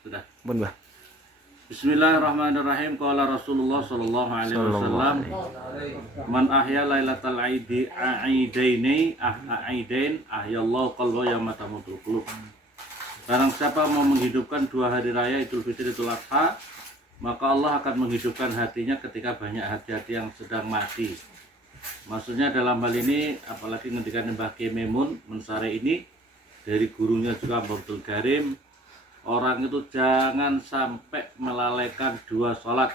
Sudah. Bun bah. Bismillahirrahmanirrahim. Qala Rasulullah sallallahu alaihi wasallam, man ahya lailatal aidain ahyallahu qalba yauma tamutul qulub. Barang siapa mau menghidupkan dua hari raya Idul Fitri Idul Adha, maka Allah akan menghidupkan hatinya ketika banyak hati-hati yang sedang mati. Maksudnya dalam hal ini, apalagi ketika Mbah Kiai Memun Mensare ini dari gurunya juga Abdul Karim, orang itu jangan sampai melalaikan dua sholat.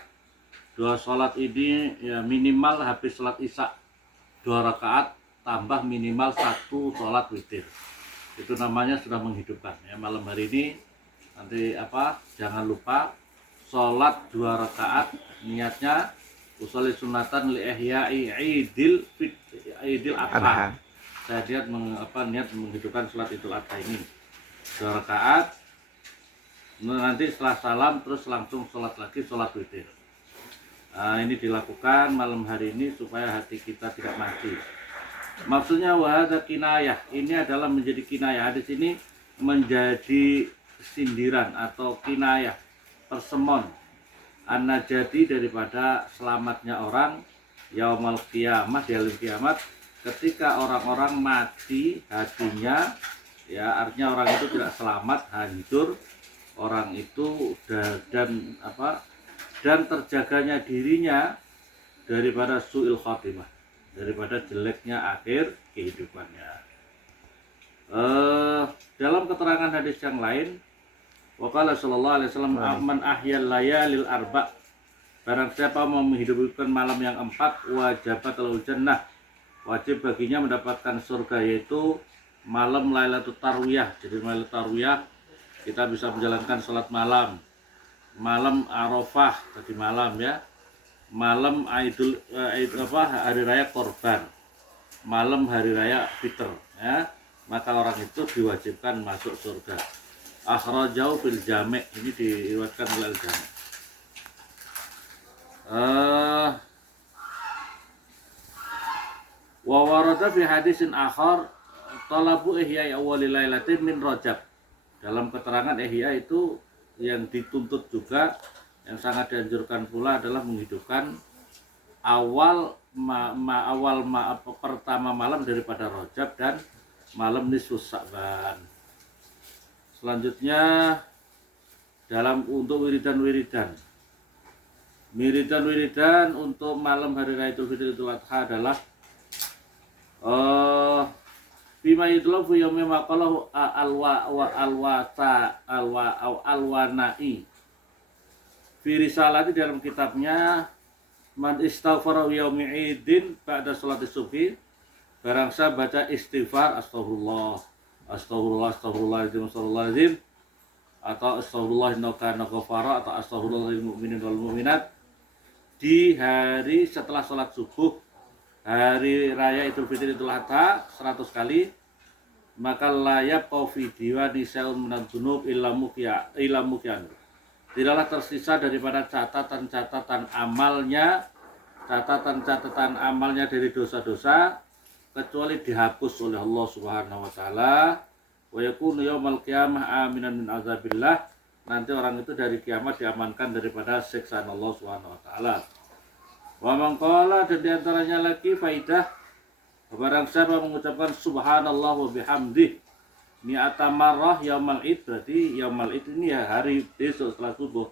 Dua sholat ini ya minimal habis sholat isya 2 rakaat tambah minimal 1 sholat witir. Itu namanya sudah menghidupkan. Ya, malam hari ini nanti jangan lupa sholat 2 rakaat, niatnya usolli sunatan li ihya'i idil adha. Saya niat menghidupkan sholat Idul Adha ini 2 rakaat. Nanti setelah salam terus langsung sholat lagi, sholat witir. Ini dilakukan malam hari ini supaya hati kita tidak mati. Maksudnya wahada kinayah, ini adalah menjadi kinayah. Hadis ini menjadi sindiran atau kinayah, persemon, an-najati, daripada selamatnya orang yaumal qiyamah, di hari kiamat, ketika orang-orang mati hatinya, ya artinya orang itu tidak selamat, hancur orang itu, dan terjaganya dirinya daripada su'il khatimah, daripada jeleknya akhir kehidupannya. Dalam keterangan hadis yang lain, waqala sallallahu alaihi wasallam, man ahyal layalil arba', barang siapa mau menghidupkan malam yang 4, wajabat lahu jannah, wajib baginya mendapatkan surga, yaitu malam Lailatul Tarwiyah. Jadi Lailatul Tarwiyah kita bisa menjalankan sholat malam, malam Arafah tadi malam ya, malam hari raya Korban, malam hari raya Fitr ya, maka orang itu diwajibkan masuk surga. Akhrajahu fil jami', ini diriwayatkan oleh al-jami'. Wa warada fi hadisin akhar talabu ihya'i awwali lailatin min Rajab. Dalam keterangan ihya itu yang dituntut juga, yang sangat dianjurkan pula adalah menghidupkan pertama malam daripada Rajab dan malam nisfus Sa'ban. Selanjutnya untuk wiridan untuk malam hari raya Idul Fitri Idul Adha adalah bima yutlabu yaumi maqalahu alwanai fi risalati, dalam kitabnya man istaghfara yaumi idin ba'da sholati subhi, barang saya baca istighfar astagfirullahaladzim atau astagfirullah innahu kana ghafara atau astagfirullah lil mu'minin wal mu'minat di hari setelah sholat subuh hari raya Idul Fitri Idul Adha 100 kali, maka layak fi diwani saun minadz dzunub illa mukyan, tidaklah tersisa daripada catatan amalnya dari dosa-dosa kecuali dihapus oleh Allah Subhanahu wa taala. Wa yakunu yaumal qiyamah aminan min azabillah, nanti orang itu dari kiamat diamankan daripada siksaan Allah Subhanahu wa taala. Wa man qala, dan diantaranya lagi faidah, barang siapa mengucapkan subhanallah wa bihamdih mi'ata marrah yaumal id, berarti yaumal id ini ya hari besok setelah subuh.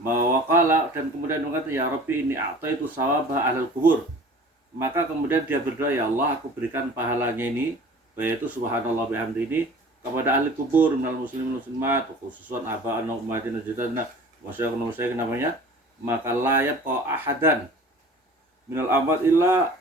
Wa qala, dan kemudian mengatakan ya Rabbi ini a'taitu sawaba ahlul kubur, maka kemudian dia berdoa, ya Allah aku berikan pahalanya ini, yaitu subhanallah bihamdih ini, kepada ahli kubur minal muslimin muslimat, khususan aba'ana ummatina jadana masyayikh namanya, maka layak ahadan minal amwat illa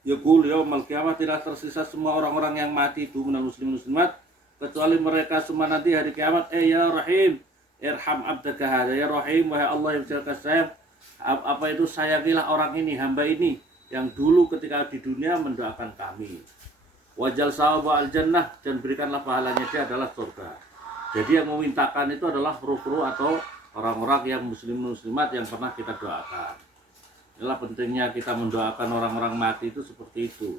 yaqul yaumal qiyamah, tidak tersisa semua orang-orang yang mati itu minal muslimin muslimat kecuali mereka semua nanti hari kiamat, ya Rahim irham abdaka hadza, ya Rahim wahai Allah yang berkasih sayang, apa itu sayangilah orang ini, hamba ini yang dulu ketika di dunia mendoakan kami, wajal sawaba al jannah, dan berikanlah pahalanya dia adalah surga. Jadi yang memintakan itu adalah ruh-ruh atau orang-orang yang muslimat yang pernah kita doakan. Inilah pentingnya kita mendoakan orang-orang mati itu seperti itu.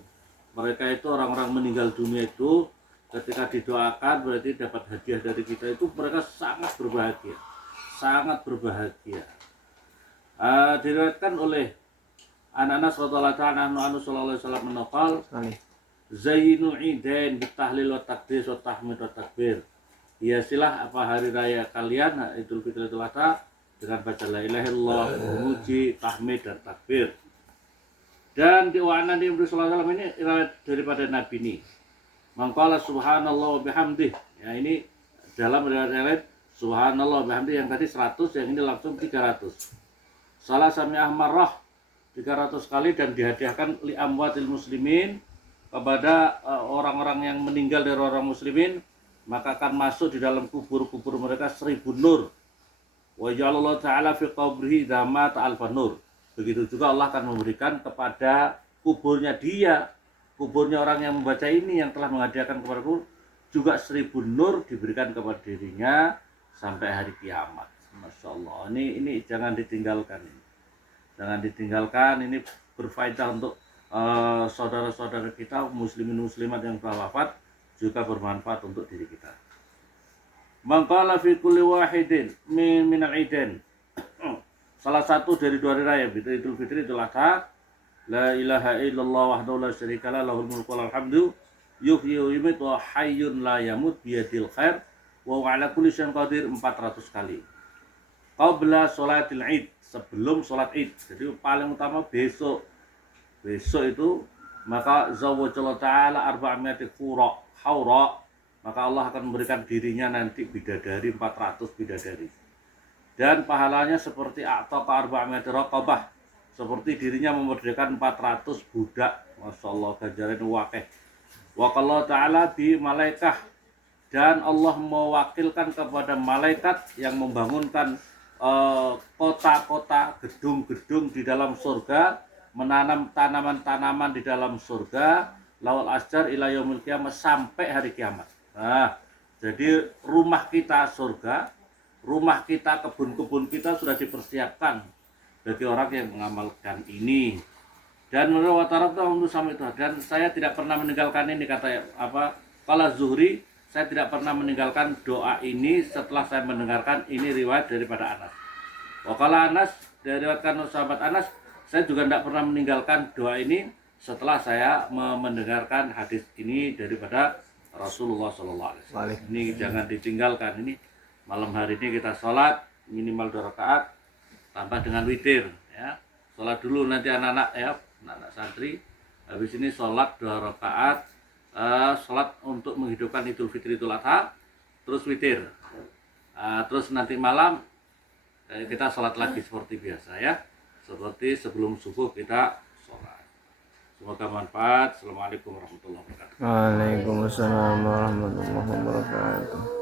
Mereka itu orang-orang meninggal dunia itu ketika didoakan berarti dapat hadiah dari kita, itu mereka sangat berbahagia, sangat berbahagia. Diriwayatkan oleh Anas radhiyallahu ta'ala anhu sallallahu alaihi wasallam menaqal zayyinu idain bitahlil wa takbir wa tahmid wa takbir. Hiasilah apa hari raya kalian Idul Fitri Idul Adha dengan baca la ilaha illallah, memuji, tahmid dan takbir. Dan diwa'anan di Nabi sallallahu alaihi wasallam ini riwayat daripada Nabi ini. Mangqala subhanallah wa bihamdih. Ya, ini dalam riwayat subhanallah wa bihamdih yang tadi 100, yang ini langsung 300. Salah sami'ah marrah 300 kali, dan dihadiahkan li amwatil muslimin, kepada orang-orang yang meninggal dari orang muslimin, maka akan masuk di dalam kubur-kubur mereka 1000 nur. Wa ja'alallahu ta'ala fi qabrihi dhamma ta'alfa nur. Begitu juga Allah akan memberikan kepada kuburnya dia, kuburnya orang yang membaca ini, yang telah menghadiahkan kepadaku, juga 1000 nur diberikan kepada dirinya sampai hari kiamat. Masya Allah, ini jangan ditinggalkan, jangan ditinggalkan. Ini berfaedah untuk saudara-saudara kita muslimin muslimat yang telah wafat, juga bermanfaat untuk diri kita. Mangkala fi kulli wahidin min al-idain. Salah satu dari 2 hari raya, Idul Fitri Idul Adha, la ilaha illallah wahdahu la syarikalah lahul mulku wa lahul hamdu yuhyi wa yumiitu wa hayyun la yamut biyadil khair wa huwa ala kulli syai'in qadir 400 kali. Qabla sholatil Id, sebelum sholat Id. Jadi paling utama besok itu, maka zawwajallahu ta'ala arba'amiyati haura, maka Allah akan memberikan dirinya nanti bidadari, 400 bidadari. Dan pahalanya seperti a'taqa arba'amiyati raqabah, seperti dirinya memerdekakan 400 budak. Masya Allah, ganjaran wakeh. Wa qala ta'ala bi malaikah, dan Allah mewakilkan kepada malaikat yang membangunkan kota-kota, gedung-gedung di dalam surga, menanam tanaman-tanaman di dalam surga, lawal asjar ila yaumil qiyamah, sampai hari kiamat. Nah, jadi rumah kita surga, rumah kita, kebun-kebun kita sudah dipersiapkan bagi orang yang mengamalkan ini. Dan menurut watarabta untuk sama itu, dan saya tidak pernah meninggalkan ini, kata Qala Zuhri, saya tidak pernah meninggalkan doa ini setelah saya mendengarkan ini, riwayat daripada Anas. Qala Anas, diriwayatkan sahabat Anas, saya juga tidak pernah meninggalkan doa ini setelah saya mendengarkan hadis ini daripada Rasulullah SAW. Ini jangan ditinggalkan. Ini malam hari ini kita sholat minimal 2 rakaat tambah dengan witir, ya. Sholat dulu nanti anak-anak, ya, anak santri. Habis ini sholat 2 rakaat, sholat untuk menghidupkan Idul Fitri Idul Adha, terus witir. Terus nanti malam kita sholat lagi seperti biasa, ya. Seperti sebelum subuh kita sholat. Semoga manfaat. Assalamualaikum warahmatullahi wabarakatuh. Waalaikumsalam warahmatullahi wabarakatuh.